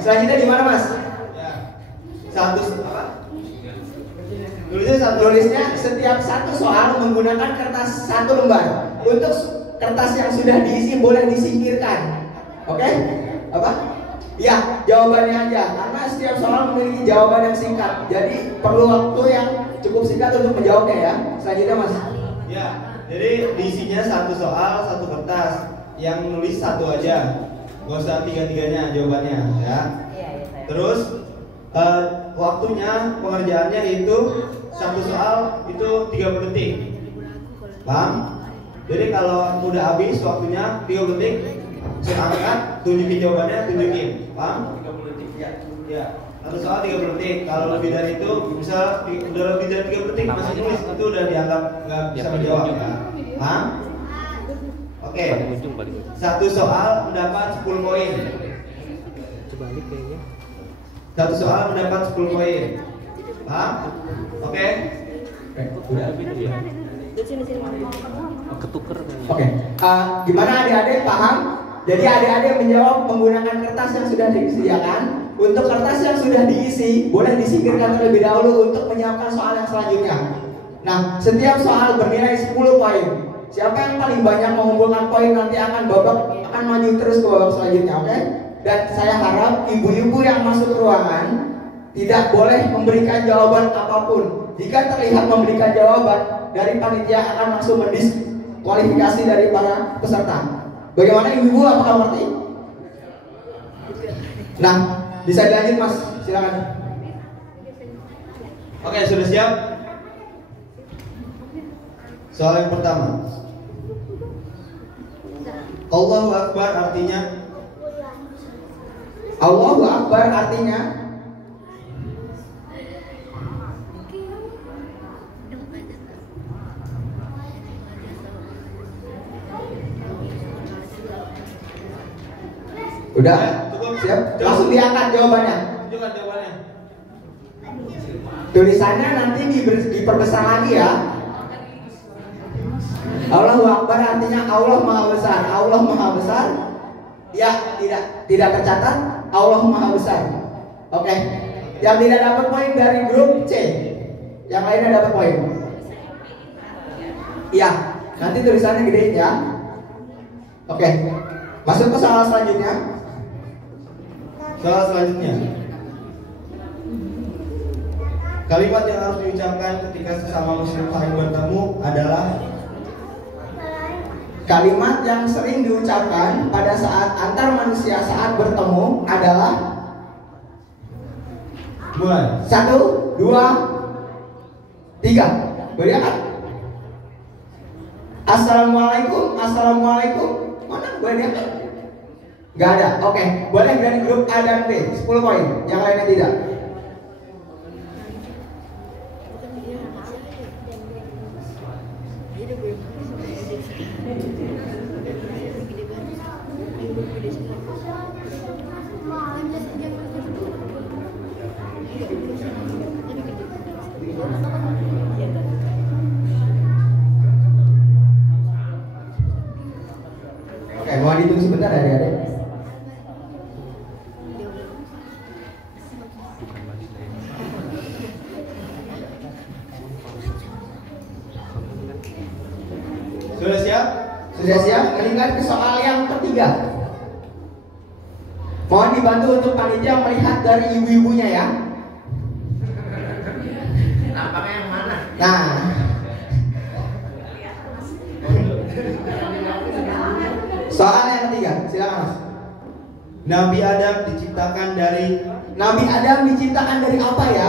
Selanjutnya di mana, Mas? Ya. Satu apa? Tulisnya setiap satu soal menggunakan kertas satu lembar. Untuk kertas yang sudah diisi boleh disingkirkan. Oke? Apa? Ya, jawabannya aja. Karena setiap soal memiliki jawaban yang singkat. Jadi perlu waktu yang cukup singkat untuk menjawabnya ya. Selanjutnya, Mas. Ya. Jadi diisinya satu soal, satu kertas. Yang nulis satu aja. Gak usah tiga-tiganya jawabannya ya. Terus waktunya pengerjaannya itu satu soal itu 30 detik. Paham? Jadi kalau udah habis waktunya 30 detik, saya angkat, tunjukin jawabannya, tunjukin. Paham? 30 detik ya. Ya. Satu soal 30 detik. Kalau lebih dari itu, misal udah lebih dari 30 detik masih nulis, itu udah dianggap nggak bisa menjawab ya. Paham? Oke. Satu soal mendapat 10 poin. Sebalik kayaknya. Satu soal mendapat 10 poin. Paham? Oke. Udah. Ketuker. Oke. Gimana adik-adik paham? Jadi adik-adik menjawab menggunakan kertas yang sudah disediakan. Untuk kertas yang sudah diisi, boleh disingkirkan terlebih dahulu untuk menyiapkan soal yang selanjutnya. Nah, setiap soal bernilai 10 poin. Siapa yang paling banyak mengumpulkan poin nanti akan maju terus ke babak selanjutnya, oke? Dan saya harap ibu-ibu yang masuk ke ruangan tidak boleh memberikan jawaban apapun. Jika terlihat memberikan jawaban, dari panitia akan langsung mendiskualifikasi dari para peserta. Bagaimana ibu-ibu, apakah mengerti? Nah, bisa dilanjut Mas, silakan. Oke, sudah siap? Soal yang pertama. Allahu Akbar artinya? Allahu Akbar artinya? Udah? Cukup. Siap? Langsung diangkat jawabannya. Tunjukkan jawabannya. Tulisannya nanti diperbesar lagi ya. Allahu Akbar artinya Allah Maha Besar. Allah Maha Besar. Ya, tidak tercatat. Allah Maha Besar. Oke. Yang tidak dapat poin dari grup C. Yang lainnya dapat poin. Iya, nanti tulisannya gedein ya. Oke. Masuk ke soal selanjutnya. Soal selanjutnya. Kalimat yang harus diucapkan ketika sesama muslim saling bertemu adalah kalimat yang sering diucapkan pada saat antar manusia saat bertemu adalah mulai. 1, 2, 3. Boleh kan? Assalamualaikum, assalamualaikum. Mana boleh diangkat? Gak ada. Oke, boleh dari grup A dan B 10 poin. Yang lainnya tidak. Oke, mau dihitung sebentar ya adik-adik. Sudah siap? Sudah siap? Meningkat ke soal yang ketiga. Mohon dibantu untuk panitia melihat dari ibu-ibunya ya. Nampaknya yang mana? Nah, soal yang ketiga, silakan Mas. Nabi Adam diciptakan dari Nabi Adam diciptakan dari apa ya?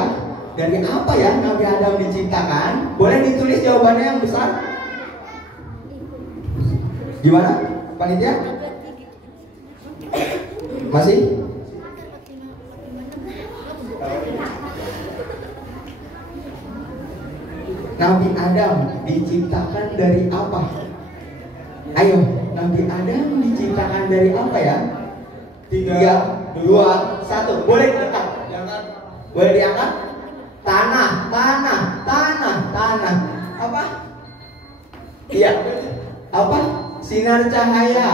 Dari apa ya Nabi Adam diciptakan? Boleh ditulis jawabannya yang besar? Gimana? Panitia? Masih? Nabi Adam diciptakan dari apa? Ayo, Nabi Adam diciptakan dari apa ya? 3, 2, 1. Boleh diangkat? Boleh diangkat? Tanah. Apa? Iya. Apa? sinar cahaya,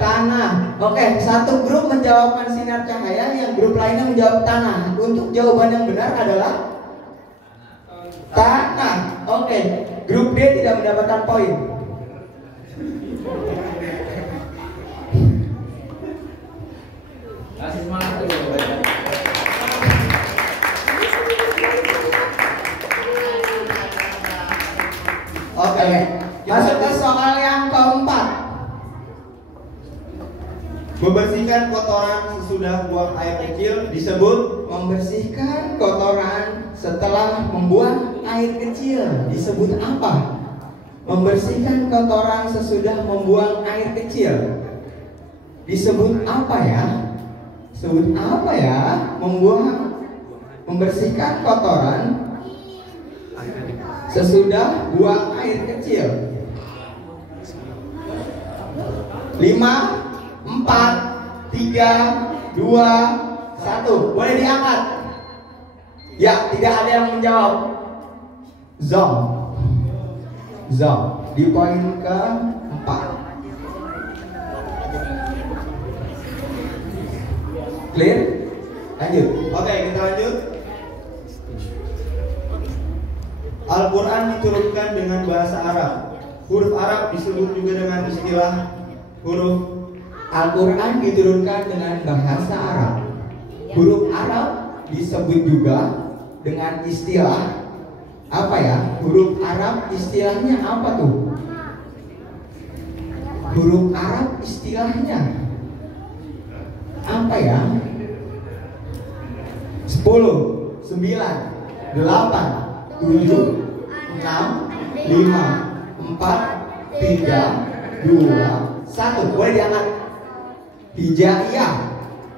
tanah. Oke, satu grup menjawabkan sinar cahaya, yang grup lainnya menjawab tanah. Untuk jawaban yang benar adalah tanah. Oke, grup D tidak mendapatkan poin. Kasih semangat dulu. Oke, masuk ke soal yang keempat. Membersihkan kotoran sesudah buang air kecil disebut Membersihkan kotoran setelah membuang air kecil disebut apa? Membersihkan kotoran sesudah membuang air kecil disebut apa ya? Sebut apa ya? Membersihkan kotoran sesudah buang air kecil. 5, 4, 3, 2, 1. Boleh diangkat. Ya, tidak ada yang menjawab. Zong. Di poin ke-4. Clear? Lanjut. Oke, kita lanjut. Al-Quran diturunkan dengan bahasa Arab. Huruf Arab disebut juga dengan istilah huruf. Al-Quran diturunkan dengan bahasa Arab. Huruf Arab disebut juga dengan istilah apa ya? Huruf Arab istilahnya apa tuh? Huruf Arab istilahnya apa ya? 10, 9, 8, 7, 6, 5, 4, 3, 2, 1. Boleh diangkat. Hijaiyah.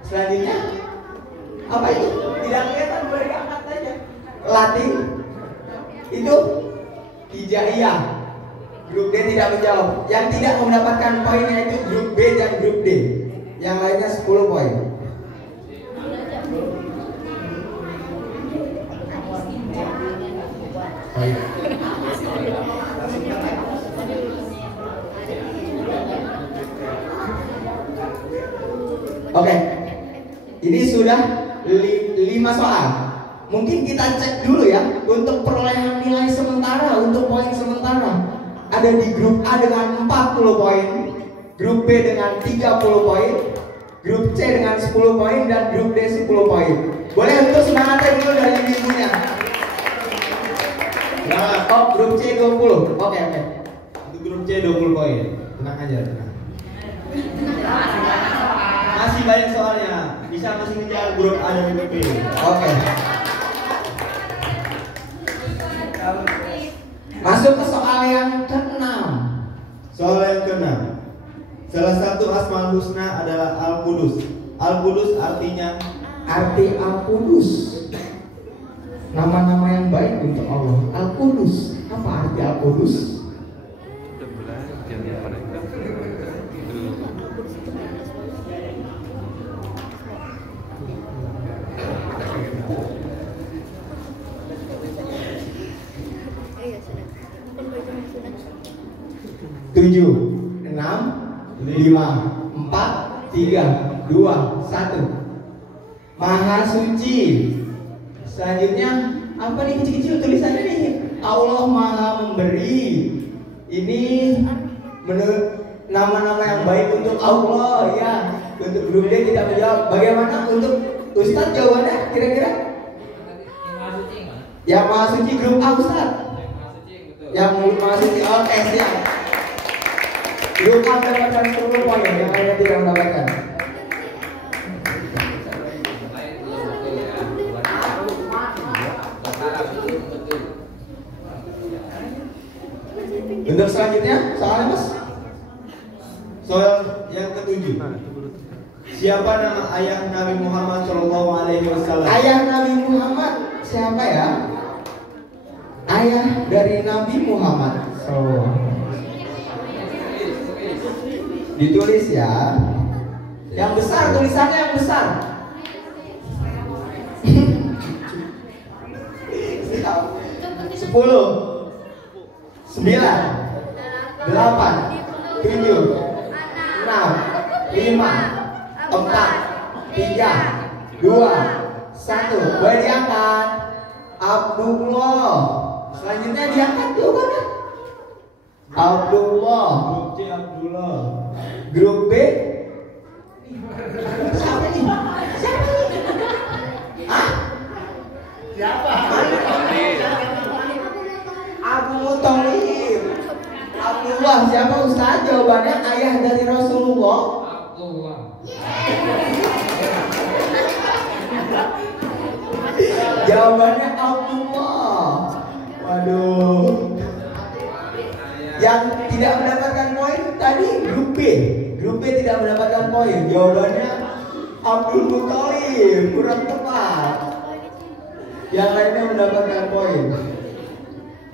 Selanjutnya apa itu? Tidak kelihatan, boleh diangkat saja. Latin itu hijaiyah. Grup D tidak menjawab. Yang tidak mendapatkan poinnya itu grup B dan grup D. Yang lainnya 10 poin. Oke, ini sudah 5 soal. Mungkin kita cek dulu ya untuk perolehan nilai sementara, untuk poin sementara. Ada di grup A dengan 40 poin, grup B dengan 30 poin, grup C dengan 10 poin, dan grup D 10 poin. Boleh untuk semangatnya dulu dari minggunya. Oh, grup C 20. Oke. Untuk grup C 20 poin. Tenang aja, tenang. Masih banyak soalnya. Bisa masih ngejar grup A dan grup B. Oke. Masuk ke soal yang ke-6. Soal yang ke-6. Salah satu Asmaul Husna adalah Al-Qudus. Al-Qudus artinya Arti Al-Qudus, nama-nama yang baik untuk Allah. Al-Qudus, apa arti Al-Qudus? Tujuh, 6, 5, 4, 3, 2, 1. Maha suci. Selanjutnya apa nih kecil-kecil tulisannya nih? Allah Maha memberi. Ini menurut nama-nama yang baik untuk Allah ya. Untuk grup D tidak menjawab. Bagaimana untuk Ustadz jawabannya kira-kira? Yang Maha suci grup A Ustadz. Yang Maha suci oke siap. Grup A mendapatkan 10 poin, yang lainnya tidak mendapatkan. Untuk selanjutnya, soalnya mas. soal yang ke-7. Siapa nama ayah Nabi Muhammad SAW? Ayah Nabi Muhammad siapa ya? Ayah dari Nabi Muhammad. Ditulis ya. Yang besar, tulisannya yang besar. 10, 9, 8, 7, 5, 4, 3, 2, 1. Boleh diangkat. Abdullah. Selanjutnya diangkat jawabannya. Abdullah. Grup C Abdullah. Grup B. Siapa nih? Siapa nih? Hah? Siapa? Abu Muthalib. Abdullah siapa Ustaz? Jawabannya ayah dari Rasulullah. Jawabannya Abdullah. Waduh. Yang tidak mendapatkan poin tadi grup B. Grup B tidak mendapatkan poin. Jawabannya Abdul Muthalib. Kurang tepat. Yang lainnya mendapatkan poin.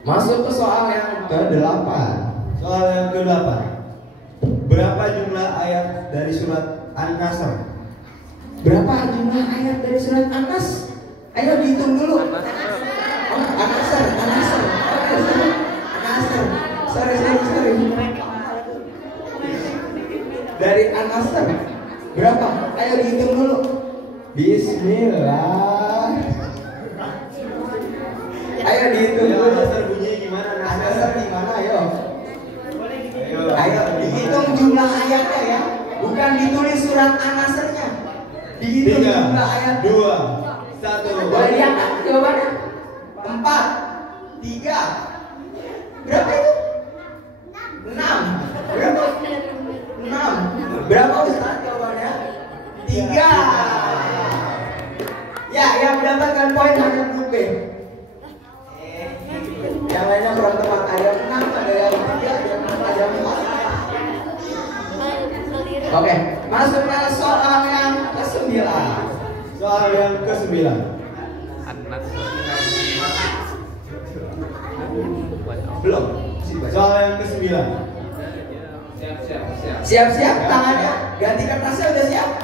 Masuk ke soal yang ke-8. Soal yang ke-8. Berapa jumlah ayat dari surat An-Nasr? Berapa jumlah ayat dari surat An-Nas? Ayo dihitung dulu. Oh, An-Nasr. Sorry. Dari An-Nasr berapa? Ayo dihitung dulu. Bismillah. Ayo dihitung dulu. An-Nasr bunyinya gimana? An-Nasr di mana? Ayo dihitung jumlah ayatnya ya. Bukan ditulis surat An-Nasrnya. Dihitung 3, jumlah ayat. 2, 1. Boleh diangkat jawabannya? 4, 3. Berapa itu? 6. Berapa? 6. Berapa Ustaz jawabannya? 3. Ya, yang mendapatkan poin hanya grup B. Yang lainnya kurang tepat. Ada 6, ada yang 3, ada 4. Oke, masuk ke soal yang ke-9. Soal yang ke-9. Belum. Soal yang ke-9. Siap-siap tangannya. Ganti kertasnya udah siap.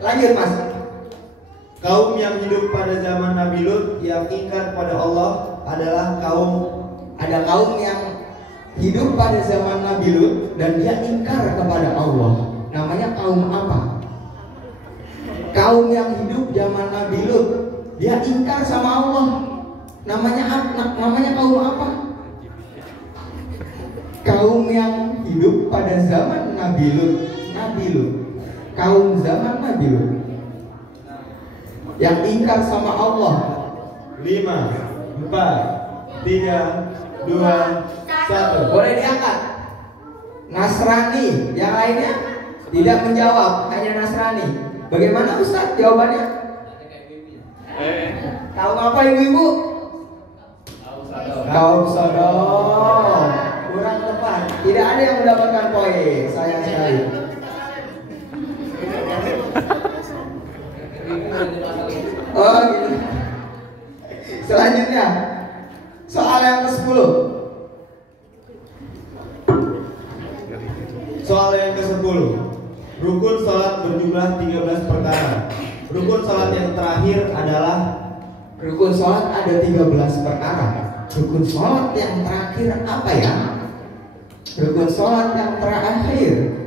Lanjut Mas. Kaum yang hidup pada zaman Nabi Lut yang ingkar pada Allah adalah Ada kaum yang hidup pada zaman Nabi Lut dan dia ingkar kepada Allah. Namanya kaum apa? Kaum yang hidup zaman Nabi Lut, dia ingkar sama Allah. Namanya kaum apa? Kaum yang hidup pada zaman Nabi Lut. Kaum zaman Nabi Lut yang ingkar sama Allah. 5, 4, 3, 2, 1. Boleh diangkat. Nasrani. Yang lainnya tidak menjawab, hanya Nasrani. Bagaimana Ustaz jawabannya? Tahu apa ibu-ibu? Kaum Sodom. Kurang tepat. Tidak ada yang mendapatkan poin. Sayang sekali. Oh gitu. Selanjutnya soal yang ke-10. Soal yang ke-10. Rukun salat berjumlah 13 perkara. Rukun salat yang terakhir adalah Rukun sholat ada 13 perkara. Rukun sholat yang terakhir apa ya? Rukun sholat yang terakhir.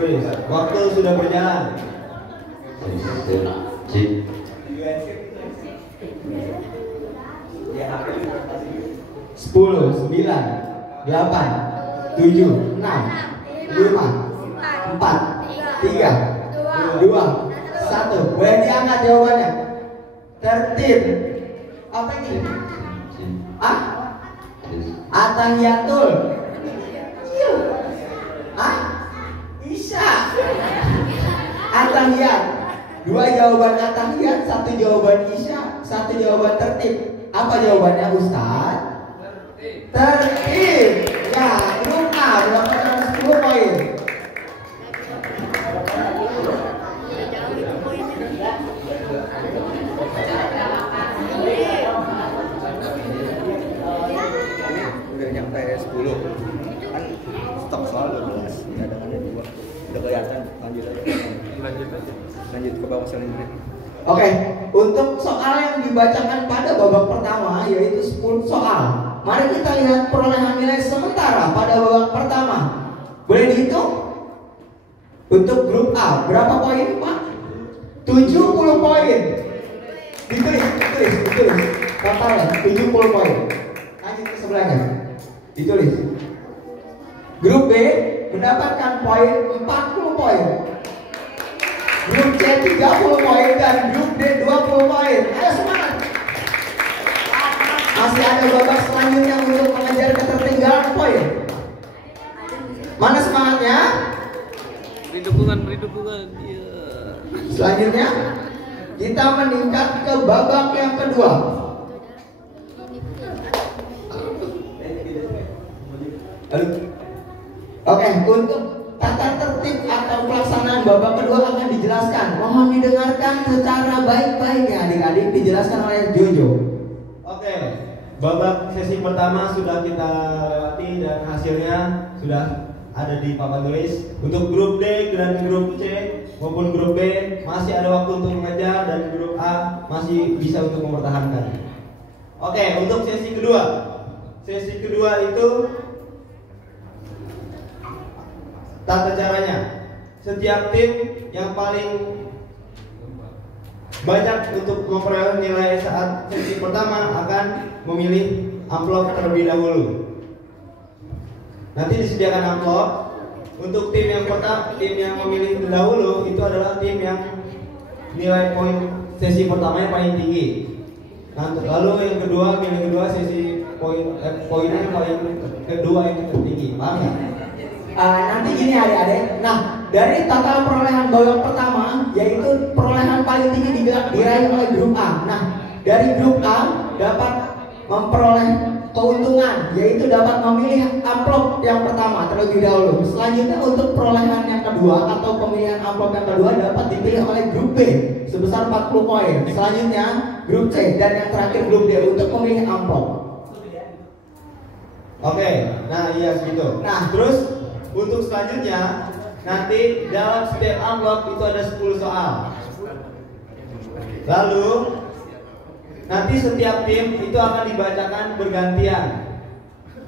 tulis. Waktu sudah berjalan. 10, 9, 8, 7, 6, 5, 4, 3, 2, 1. Boleh diangkat jawabannya. Tertib. Apa ini? Atahiyatul. Isya. Atahiyat. 2 jawaban atahiyat, 1 jawaban isya, 1 jawaban tertib. Apa jawabannya Ustaz? Tertib. Ya, grup A mendapatkan 10 poin. Udah nyampe 10 kan stop soal 12 cadangannya 2 udah kelihatan. Lanjut ke bawah selanjutnya. Oke, untuk soal yang dibacakan pada babak pertama yaitu 10 soal. Mari kita lihat perolehan nilai sementara pada babak pertama. Boleh dihitung? Untuk grup A berapa poin Pak? 70 poin. Ditulis. Totalnya 70 poin. Lanjut ke sebelahnya. Ditulis. Grup B mendapatkan poin 40 poin. Grup C 30 poin dan grup D 20 poin. Ayo semangat. Masih ada babak selanjutnya untuk mengejar ketertinggalan poin. Mana semangatnya? Beri dukungan. Iya. Selanjutnya kita meningkat ke babak yang kedua. Oke, untuk tata tertib atau pelaksanaan babak kedua akan dijelaskan. Mohon didengarkan secara baik-baik ya adik-adik, dijelaskan oleh Jojo. Oke, babak sesi pertama sudah kita lewati dan hasilnya sudah ada di papan tulis. Untuk grup D dan grup C maupun grup B masih ada waktu untuk mengejar dan grup A masih bisa untuk mempertahankan. Oke, untuk sesi kedua. Sesi kedua itu tata caranya. Setiap tim yang paling banyak untuk memperoleh nilai saat sesi pertama akan memilih amplop terlebih dahulu. Nanti disediakan amplop untuk tim yang pertama, tim yang memilih terdahulu itu adalah tim yang nilai poin sesi pertama yang paling tinggi. Lalu yang kedua, sesi poinnya paling kedua yang tertinggi. Paham nggak? Nanti gini adik-adik. Nah, dari total perolehan babak pertama, yaitu perolehan paling tinggi diraih oleh grup A. Nah, dari grup A dapat memperoleh keuntungan, yaitu dapat memilih amplop yang pertama terlebih dahulu. Selanjutnya untuk perolehan yang kedua atau pemilihan amplop yang kedua dapat dipilih oleh grup B sebesar 40 poin. Selanjutnya grup C dan yang terakhir grup D untuk memilih amplop. Oke, nah iya segitu. Nah, terus untuk selanjutnya nanti dalam setiap amplop itu ada 10 soal. Lalu nanti setiap tim itu akan dibacakan bergantian.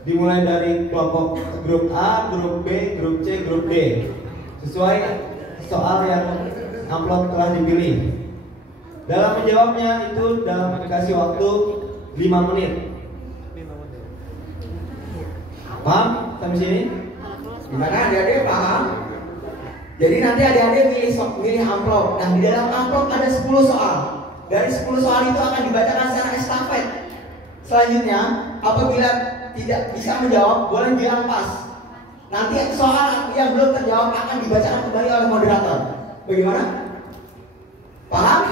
Dimulai dari kelompok grup A, grup B, grup C, grup D. Sesuai soal yang amplop telah dipilih. Dalam menjawabnya itu dalam dikasih waktu 5 menit. Paham sampai sini? Gimana adik-adik paham? Jadi nanti adik-adik milih amplop. Nah, di dalam amplop ada 10 soal. Dari 10 soal itu akan dibacakan secara estafet. Selanjutnya, apabila tidak bisa menjawab, boleh bilang pas. Nanti soal yang belum terjawab akan dibacakan kembali oleh moderator. Bagaimana? Paham?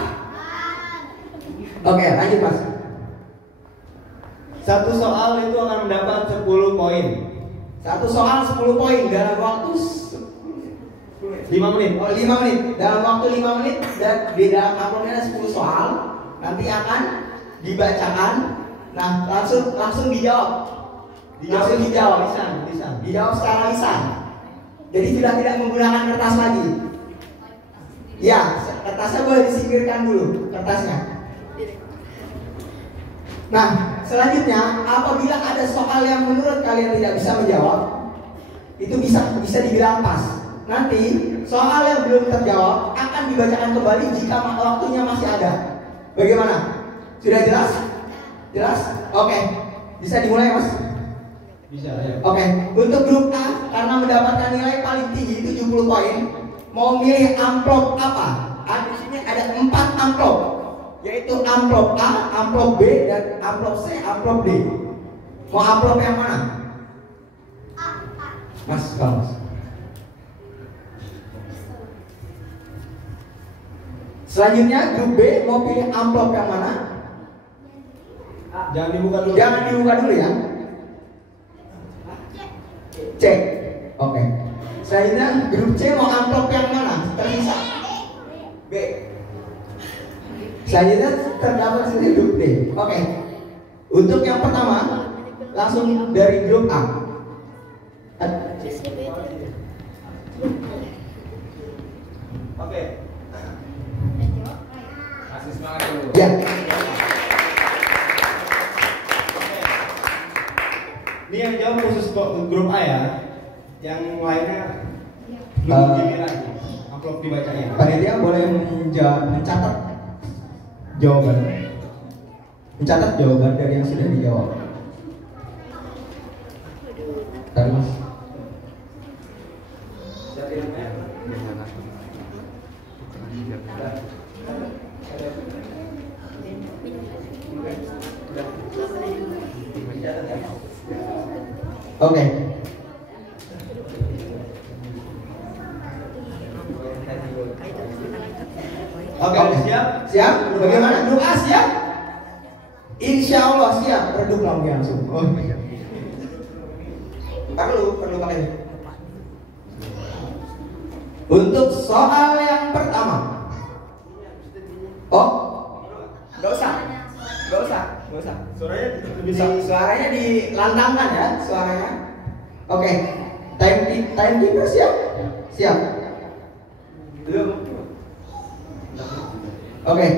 Oke, lanjut Mas. Satu soal itu akan mendapat 10 poin. Satu soal 10 poin dalam waktu 5 menit. Oh, 5 menit. Dalam waktu 5 menit dan di dalam amplopnya ada 10 soal. Nanti akan dibacakan. Nah, langsung dijawab. Langsung dijawab. Lisan. Dijawab secara lisan. Jadi sudah tidak menggunakan kertas lagi. Ya, kertasnya boleh disingkirkan dulu, kertasnya. Nah, selanjutnya apabila ada soal yang menurut kalian tidak bisa menjawab, itu bisa dibilang pas. Nanti soal yang belum terjawab akan dibacakan kembali jika waktunya masih ada. Bagaimana? Sudah jelas? Jelas? Oke. Bisa dimulai, Mas? Bisa ya. Oke. Untuk grup A karena mendapatkan nilai paling tinggi 70 poin, mau milih amplop apa? Di sini ada 4 amplop, yaitu amplop A, amplop B, dan amplop C, amplop D. Mau amplop yang mana? Mas, Mas. Selanjutnya grup B mau pilih amplop yang mana? Jangan dibuka dulu. Jangan dibuka dulu ya. C. Oke. Selanjutnya grup C mau amplop yang mana? Tersisa B. Selanjutnya terdapat sendiri grup D. Oke. Untuk yang pertama langsung dari grup A. Oke. Kasih semangat dulu. Ya. Ini yang jawab khusus grup A ya. Yang lainnya nunggu giliran amplop dibacanya. Panitia boleh mencatat jawaban. Mencatat jawaban dari yang sudah dijawab. Tadi Mas. Oke. Oke, siap? Siap? Bagaimana? Doa siap? Insya Allah siap. Redup langsung. Oh. Perlu pakai. Untuk soal yang pertama. Oh, nggak usah. Suaranya dilantangkan ya, suaranya. Oke. Time keeper siap? Siap. Belum. Oke.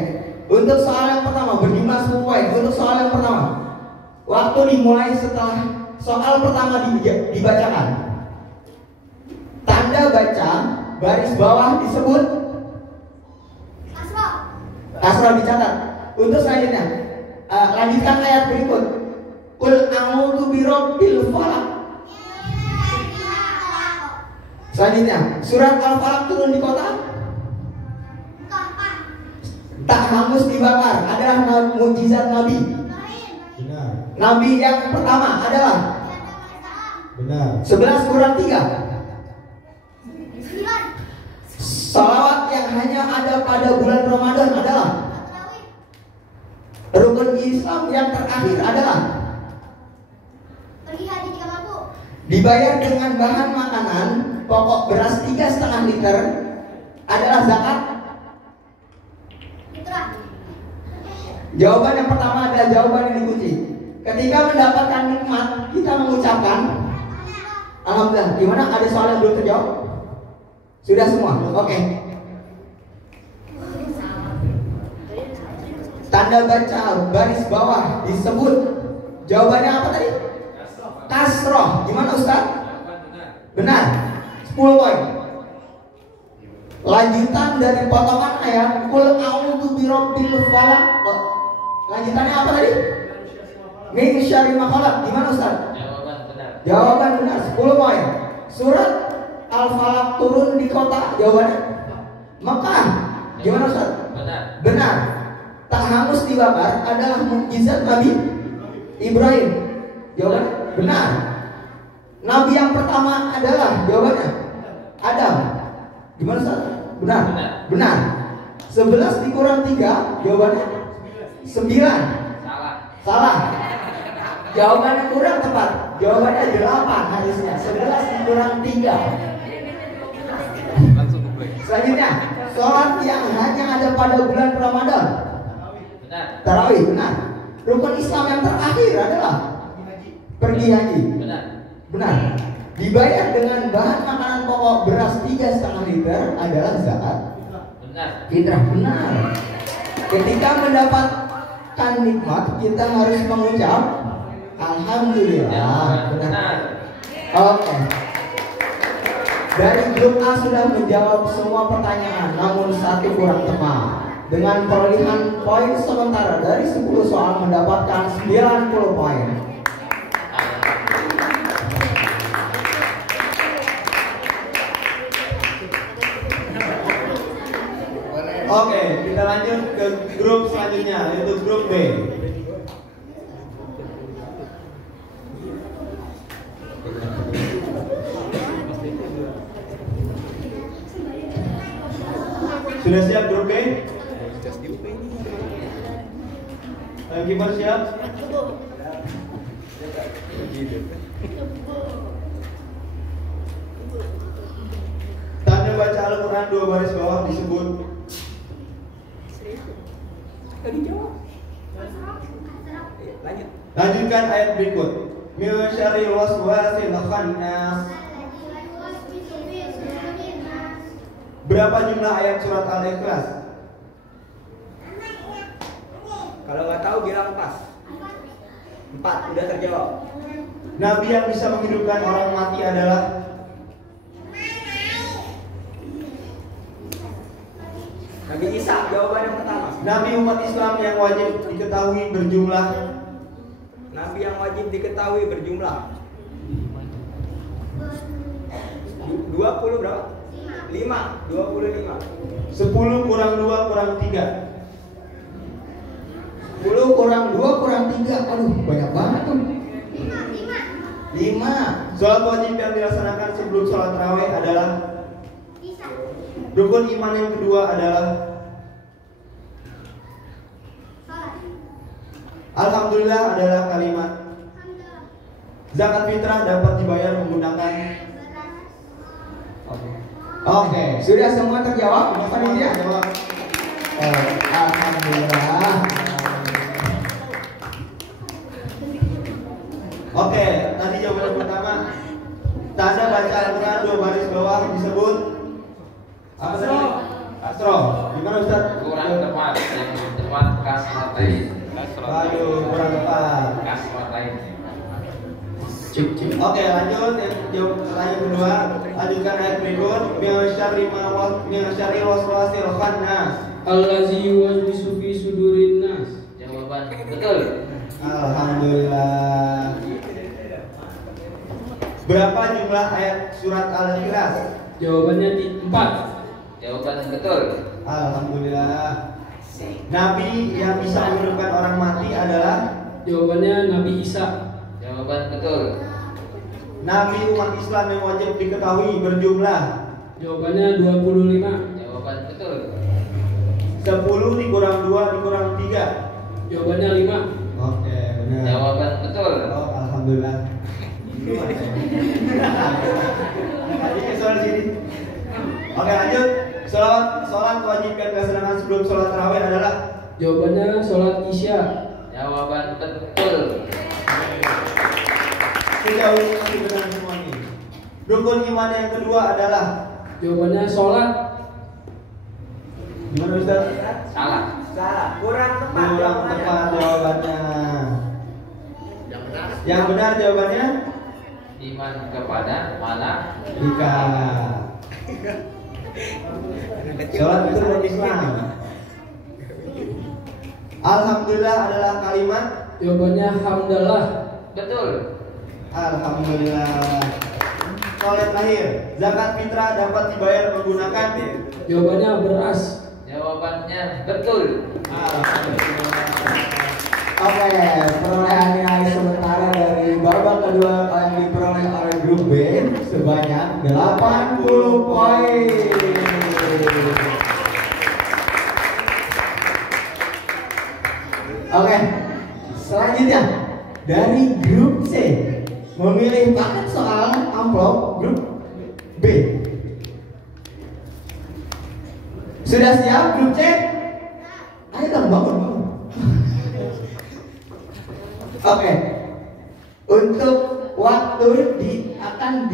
Untuk soal yang pertama berjumlah 10 poin. Untuk soal yang pertama, waktu dimulai setelah soal pertama dibacakan. Tanda baca baris bawah disebut kasroh dicatat. Untuk selanjutnya, lanjutkan ayat berikut. Qul a'udzu birabbil falaq. Selanjutnya, surat Al-Falaq turun di kota. Tak hangus dibakar adalah mukjizat Nabi. Benar. Nabi yang pertama adalah Benar. 11 kurang 3. Salawat yang hanya ada pada bulan Ramadan adalah rukun Islam yang terakhir adalah dibayar dengan bahan makanan pokok beras 3,5 liter adalah zakat. Jawaban yang pertama adalah jawaban yang dikunci. Ketika mendapatkan nikmat, kita mengucapkan alhamdulillah. Gimana? Ada soal yang belum terjawab? Sudah semua? Oke. Tanda baca baris bawah disebut. Jawabannya apa tadi? Kasroh. Gimana Ustaz? Benar. 10 poin. Lanjutan dari potongan ayat Qul a'udzu birabbil falaq. Lanjutannya apa tadi? Min syarri ma khalaq. Gimana Ustaz? Jawaban benar. Jawaban benar. 10 poin. Surat Al-Falaq turun di kota. Jawabannya Mekah. Gimana Ustaz? Benar. Benar. Tak hangus dibakar adalah mukjizat Nabi Ibrahim. Jawabannya benar. Nabi yang pertama adalah jawabannya Adam. Gimana Ustaz? Benar. Benar. 11 dikurang 3 jawabannya 9. Salah. Jawabannya kurang tepat. Jawabannya 8 harusnya. 11 dikurang 3. Langsung mulai. Selanjutnya, sholat yang hanya ada pada bulan Ramadan. Benar. Tarawih, benar. Rukun Islam yang terakhir adalah pergi haji. Benar. Benar. Dibayar dengan bahan makanan pokok beras 3,5 liter adalah zakat. Benar. Fitrah, benar. Ketika mendapatkan nikmat, kita harus mengucap alhamdulillah. Benar. Oke. Dari grup A sudah menjawab semua pertanyaan, namun satu kurang tepat. Dengan perolehan poin sementara dari 10 soal mendapatkan 90 poin. Oke, kita lanjut ke grup selanjutnya, yaitu grup B. Sudah siap grup B? Gimana siap? Tanda baca Al-Quran 2 baris bawah disebut. Lanjutkan ayat berikut. Min syarril waswasil khannas. Berapa jumlah ayat surat Al-Ikhlas? Kalau nggak tahu bilang pas. 4 udah terjawab. Nabi yang bisa menghidupkan orang mati adalah Nabi Isa, jawaban yang pertama. Nabi umat Islam yang wajib diketahui berjumlah. Nabi yang wajib diketahui berjumlah 20 berapa? 5, 25. 10 kurang 2 kurang 3. 10 kurang 2 kurang 3. Aduh, banyak banget tuh. 5. Sholat wajib yang dilaksanakan sebelum sholat tarawih adalah. Rukun iman yang kedua adalah. Alhamdulillah adalah kalimat. Zakat fitrah dapat dibayar menggunakan. Oke, sudah semua terjawab? Panitia? Jawab. Alhamdulillah. Oke, tadi jawaban pertama. Tanda baca Al-Quran 2 baris bawah disebut apa tadi? Asro. Gimana Ustaz? Kurang tepat. Yang tepat kasratain. Waduh, kurang tepat. Kasratain. Oke, lanjut jawab pertanyaan kedua. Lanjutkan ayat berikut. Min waswasil khannas. Allazi yuwaswisu fi sudurin nas. Jawaban betul. Alhamdulillah. Berapa jumlah ayat surat Al-Ikhlas? Jawabannya 4. Jawaban betul. Alhamdulillah. Nabi yang bisa menghidupkan orang mati adalah. Jawabannya Nabi Isa. Jawaban betul. Nabi umat Islam yang wajib diketahui berjumlah. Jawabannya 25. Jawaban betul. 10 dikurang 2 dikurang 3. Jawabannya 5. Oke, benar. Jawaban betul. Oh, alhamdulillah. Lanjut soal sini. Oke, lanjut. Sholat wajib yang dilaksanakan sebelum sholat tarawih adalah. Jawabannya sholat Isya. Jawaban betul. Sejauh ini masih benar semua ini. Rukun iman yang kedua adalah. Jawabannya sholat. Gimana Ustaz? Salah. Salah, kurang tepat. Kurang tepat jawabannya. Yang benar jawabannya Iman kepada Ika. Sholat itu rukun Islam. Alhamdulillah adalah kalimat. Jawabannya hamdalah. betul. Alhamdulillah. Soal terakhir, zakat fitrah dapat dibayar menggunakan. Jawabannya beras. Jawabannya betul. Alhamdulillah. Oke, perolehan nilai sementara dari babak kedua yang diperoleh oleh grup B sebanyak 80 poin. Oke, selanjutnya dari grup C memilih paket soal amplop grup B. Sudah siap grup C? Ayo dong bangun. Oke, untuk waktu akan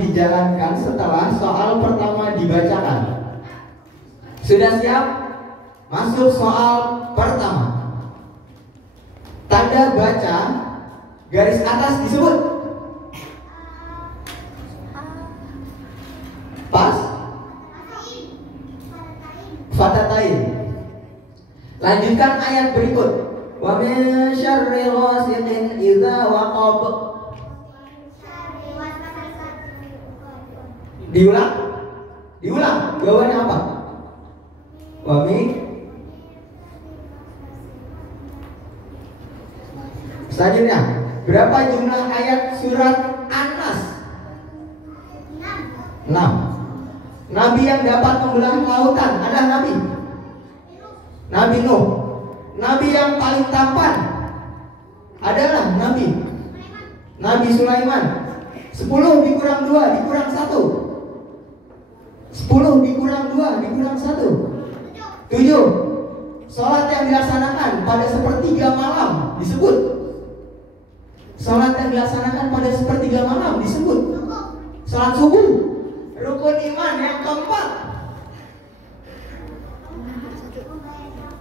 dijalankan setelah soal pertama dibacakan. Sudah siap? Masuk soal pertama. Tanda baca garis atas disebut pas fatatain. Lanjutkan ayat berikut. Wa min syarri ghasiqin idza waqab. Diulang. Jawabannya apa? Wa min. Selanjutnya, berapa jumlah ayat surat An-Nas? 6. Nabi yang dapat membelah lautan adalah Nabi Nuh. Nabi yang paling tampan adalah Nabi Sulaiman. 10 dikurang 2 dikurang 1. 10 dikurang 2 dikurang 1. 7. Salat yang dilaksanakan pada sepertiga malam disebut. Salat yang dilaksanakan pada sepertiga malam disebut salat subuh. Rukun iman yang keempat,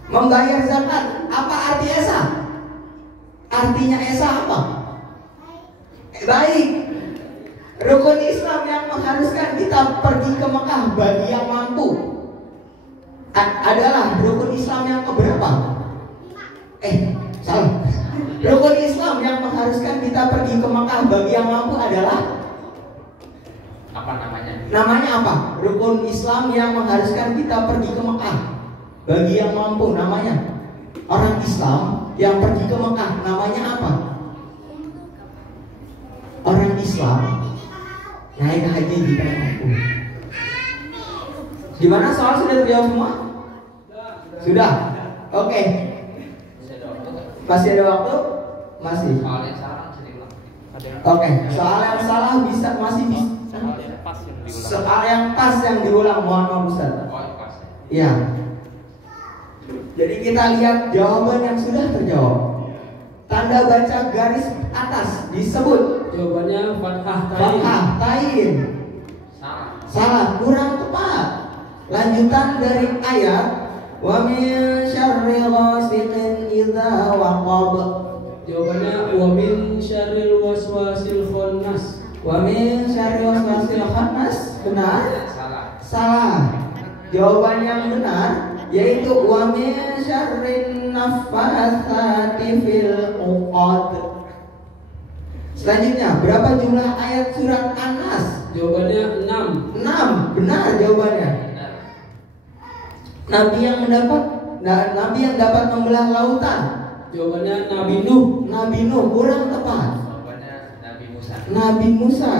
membayar zakat. Apa arti esa? Artinya esa apa? Baik. Rukun Islam yang mengharuskan kita pergi ke Mekah bagi yang mampu. adalah rukun Islam yang keberapa? Salah. Rukun Islam yang mengharuskan kita pergi ke Mekah bagi yang mampu adalah Apa namanya? namanya apa? Rukun Islam yang mengharuskan kita pergi ke Mekah bagi yang mampu namanya. Orang Islam yang pergi ke Mekah namanya apa? Orang Islam naik haji jika mampu. Gimana, soal sudah terjawab semua? Sudah. Oke. Masih ada waktu? Masih. Soal yang salah bisa diulang. Oke. Soal yang salah masih bisa. Soal yang pas yang diulang, mohon maaf Ustaz. Oh, pas. Iya. Jadi kita lihat jawaban yang sudah terjawab. Tanda baca garis atas disebut Jawabannya fathah tain. fathah tain. Salah. Salah, kurang tepat. Lanjutan dari ayat wa min syarri ghasiqin idza waqab. Jawabannya wa min syarril waswasil khannas. Wa min syarri waswasil khannas. Benar? Salah. Salah. Jawaban yang benar yaitu wa min syarrin naffatsati fil uqad. Selanjutnya, berapa jumlah ayat surat An-Nas? Jawabannya 6. 6. Benar jawabannya. Benar. Nabi yang dapat membelah lautan. Jawabannya Nabi Nuh. Nabi Nuh, kurang tepat. Jawabannya Nabi Musa. Nabi Musa.